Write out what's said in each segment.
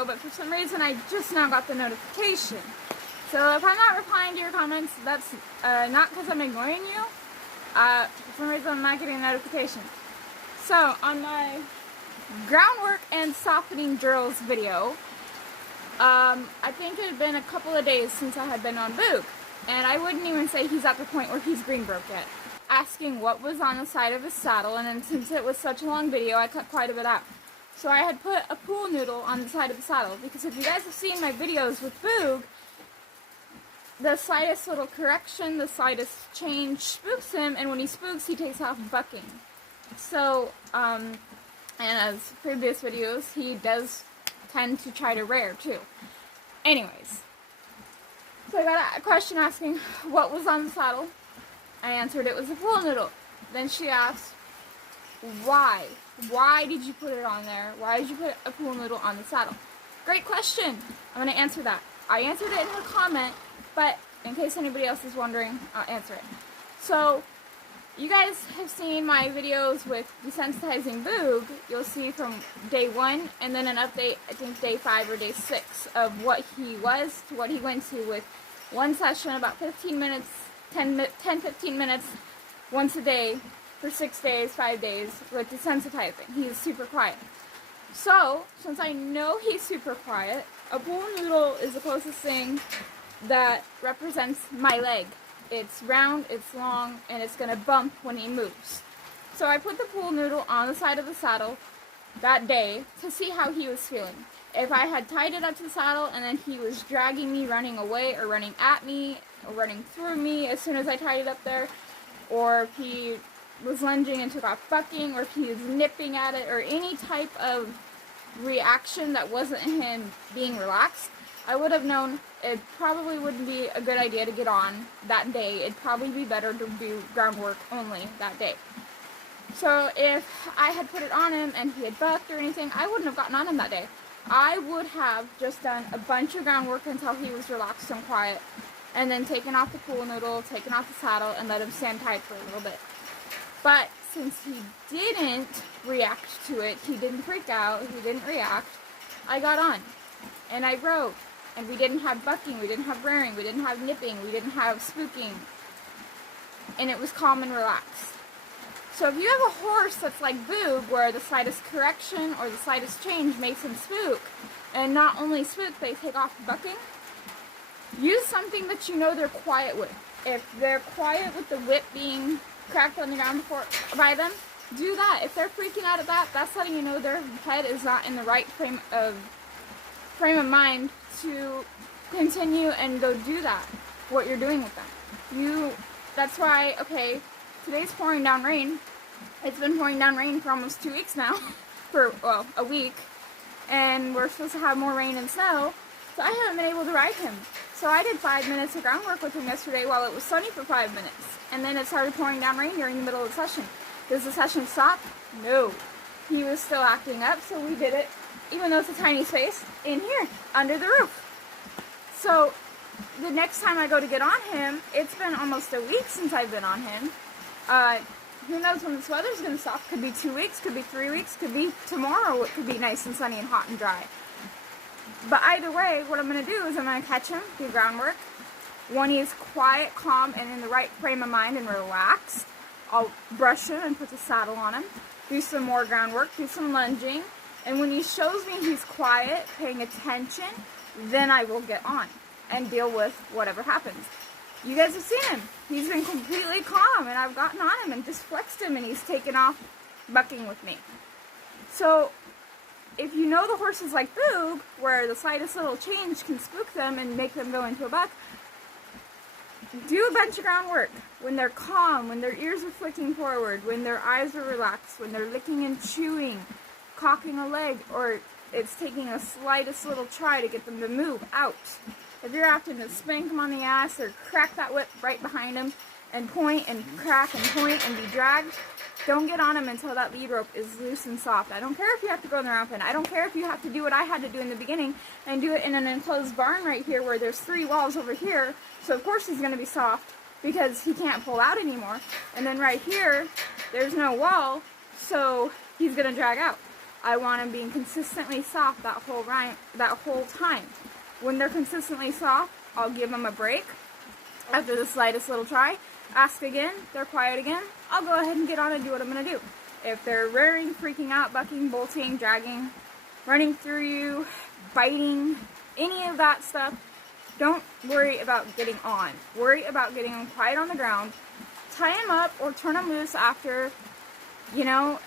video, but for some reason I just now got the notification. So if I'm not replying to your comments, that's not because I'm ignoring you. For some reason I'm not getting a notification. So on my groundwork and softening drills video, I think it had been a couple of days since I had been on Boog, and I wouldn't even say he's at the point where he's green broke yet. Asking what was on the side of his saddle, and then since it was such a long video, I cut quite a bit out. So I had put a pool noodle on the side of the saddle, because if you guys have seen my videos with Boog, the slightest little correction, the slightest change spooks him, and when he spooks, he takes off bucking. So, and as previous videos, he does tend to try to rear too. Anyways, so I got a question asking what was on the saddle. I answered it was a pool noodle. Then she asked, why? Why did you put it on there? Why did you put a pool noodle on the saddle? Great question. I'm going to answer that. I answered it in her comment, but in case anybody else is wondering, I'll answer it. So, you guys have seen my videos with desensitizing Boog. You'll see from day 1 and then an update, I think day 5 or day 6, of what he was to what he went to with one session, about 15 minutes, 10-15 minutes once a day for 6 days, 5 days with desensitizing. He is super quiet. So, since I know he's super quiet, a pool noodle is the closest thing that represents my leg. It's round, it's long, and it's going to bump when he moves. So I put the pool noodle on the side of the saddle that day to see how he was feeling. If I had tied it up to the saddle and then he was dragging me, running away, or running at me, or running through me as soon as I tied it up there, or if he was lunging and took off bucking, or if he was nipping at it, or any type of reaction that wasn't him being relaxed, I would have known it probably wouldn't be a good idea to get on that day. It'd probably be better to do groundwork only that day. So if I had put it on him and he had bucked or anything, I wouldn't have gotten on him that day. I would have just done a bunch of groundwork until he was relaxed and quiet, and then taken off the pool noodle, taken off the saddle, and let him stand tight for a little bit. But since he didn't react to it, he didn't freak out, he didn't react, I got on. And I rode. And we didn't have bucking, we didn't have rearing, we didn't have nipping, we didn't have spooking. And it was calm and relaxed. So if you have a horse that's like Boog, where the slightest correction or the slightest change makes him spook, and not only spook, they take off bucking, use something that you know they're quiet with. If they're quiet with the whip being cracked on the ground by them, do that. If they're freaking out at that, that's letting you know their head is not in the right frame of mind to continue and go do that, what you're doing with them. That's why, okay, today's pouring down rain. It's been pouring down rain for almost 2 weeks now, for, well, a week, and we're supposed to have more rain and snow, so I haven't been able to ride him. So I did 5 minutes of groundwork with him yesterday while it was sunny for 5 minutes, and then it started pouring down rain during the middle of the session. Does the session stop? No. He was still acting up, so we did it, even though it's a tiny space, in here, under the roof. So, the next time I go to get on him, it's been almost a week since I've been on him. Who knows when this weather's going to stop? Could be 2 weeks, could be 3 weeks, could be tomorrow. It could be nice and sunny and hot and dry. But either way, what I'm going to do is I'm going to catch him, do groundwork. When he's quiet, calm, and in the right frame of mind and relaxed, I'll brush him and put the saddle on him. Do some more groundwork, do some lunging. And when he shows me he's quiet, paying attention, then I will get on and deal with whatever happens. You guys have seen him. He's been completely calm, and I've gotten on him and just flexed him, and he's taken off bucking with me. So, if you know the horse is like Boog, where the slightest little change can spook them and make them go into a buck, do a bunch of groundwork. When they're calm, when their ears are flicking forward, when their eyes are relaxed, when they're licking and chewing, cocking a leg, or it's taking a slightest little try to get them to move out. If you're having to spank them on the ass or crack that whip right behind them and point and crack and point and be dragged, don't get on them until that lead rope is loose and soft. I don't care if you have to go in the round pen. I don't care if you have to do what I had to do in the beginning and do it in an enclosed barn right here where there's 3 walls over here. So of course he's going to be soft because he can't pull out anymore. And then right here, there's no wall, so he's going to drag out. I want them being consistently soft that whole time. When they're consistently soft, I'll give them a break after the slightest little try. Ask again, they're quiet again, I'll go ahead and get on and do what I'm going to do. If they're rearing, freaking out, bucking, bolting, dragging, running through you, biting, any of that stuff, don't worry about getting on. Worry about getting them quiet on the ground. Tie them up or turn them loose after, you know,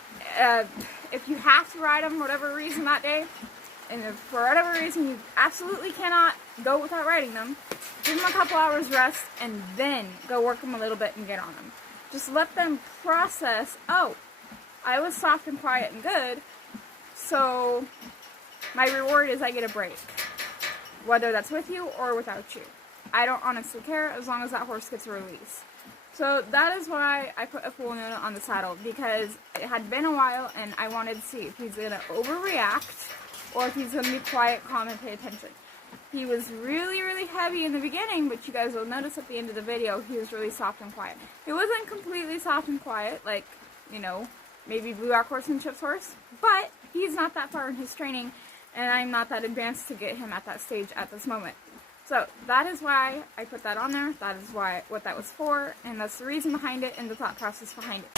if you have to ride them for whatever reason that day, and if for whatever reason you absolutely cannot go without riding them, give them a couple hours rest and then go work them a little bit and get on them. Just let them process, oh, I was soft and quiet and good, so my reward is I get a break. Whether that's with you or without you. I don't honestly care as long as that horse gets a release. So that is why I put a full note on the saddle, because it had been a while and I wanted to see if he's going to overreact or if he's going to be quiet, calm, and pay attention. He was really, really heavy in the beginning, but you guys will notice at the end of the video, he was really soft and quiet. He wasn't completely soft and quiet, like, you know, maybe Blue Rock Horse and Chip's horse, but he's not that far in his training, and I'm not that advanced to get him at that stage at this moment. So that is why I put that on there. That is what that was for, and that's the reason behind it and the thought process behind it.